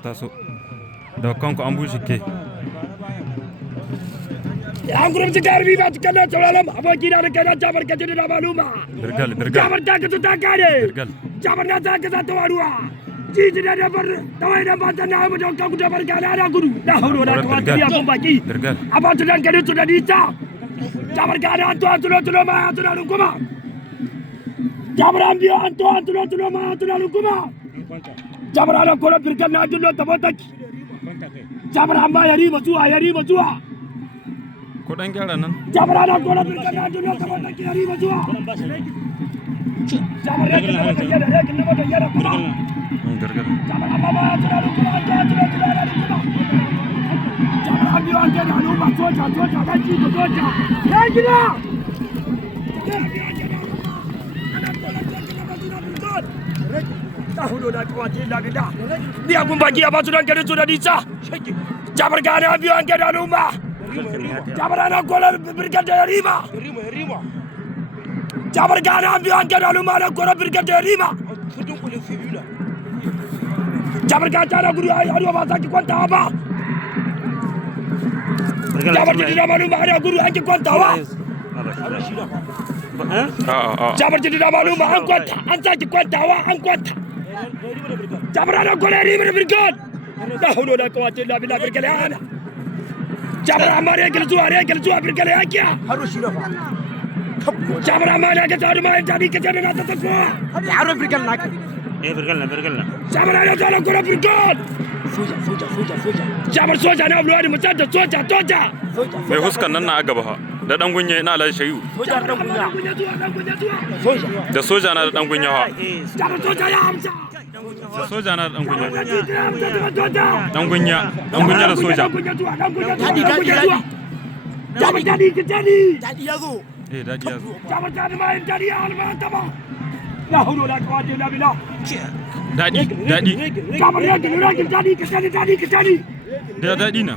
taso da kanku an bushe ke an gurbin garbi ba ta kallon sauraron abokina da kai na Jafar kaje da maluma birgal Jafar ta kaza ta kare birgal Jafar na ta kaza ta waruwa jiji da da bar tawai da ba ta na mu da kanku da barka da gudu da hauro da ta ya kun baki birgal abatu dan kare su da dita Jafar ka da to tulo ma to da kuma Jafar an biyo an to tulo ma to da kuma Jafar ala ko birgal na dullo ta botaki Jafar amma yari zuwa ko dan gyara nan Jafar ana ko birgal na dullo ta botaki yari zuwa Jafar ya kina mata yara kuma birgal Jafar amma ba to da kuma Jafar an biyo an da al'umma soja da ji soja ya gida hudu da tuwaje labida ni abun baki ya basu dan garin su da nisa Jafar gane an biyo an gada al'umma Jafar ana kola birgar da rima Jafar gane an biyo an gada al'umma ana kola birgar da rima Jafar gane ta na gudu a yi ba sa ki kwantawa ba Jafar jini da maluma ana gudu an ki kwantawa Jafar jini da maluma an kwanta an sa ki kwantawa an kwanta Jafar ana kola rima da birgar da hudu da kawace labida birgar ya hana Jafar amma regel zuwa birgar ya kiya Jafar amma ne ka tsari ma jadi ka jana ta ta kowa yaro birgar na ka birgal na Jafar ana tsara kola birgar Jafar soja na abluwa da mutan da soja mai huskan nan na gaba ha da dan gunye na Alhaji Shayu da soja na da dan gunye ha Jafar soja ya amsa da soja na da dan gunye dan gunye da soja dadi yazo dadi yazo Jafar dadi ya alma taba la hawla la quwwata illa billah dadi Jafar regel dadi ka dadi da dadi na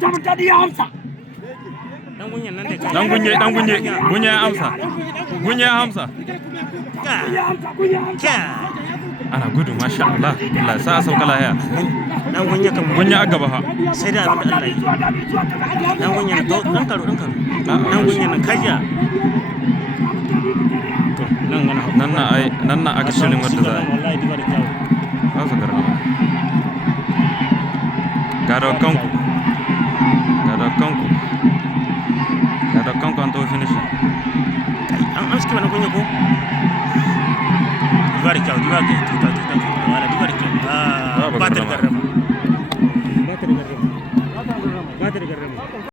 Jafar dadi ya amsa dan gunye ya amsa ana gudu masha Allah Allah sa sauka lahiya dan gunye a gaba ha sai da Allah dan gunye dan karo dan gunye nan kaja nan na aka shirin wadda za a yi za su garba gada kanku an tawo finishin an amski wani gunye ko diba da kyau tuta wala diba da kyau ba ta da garrama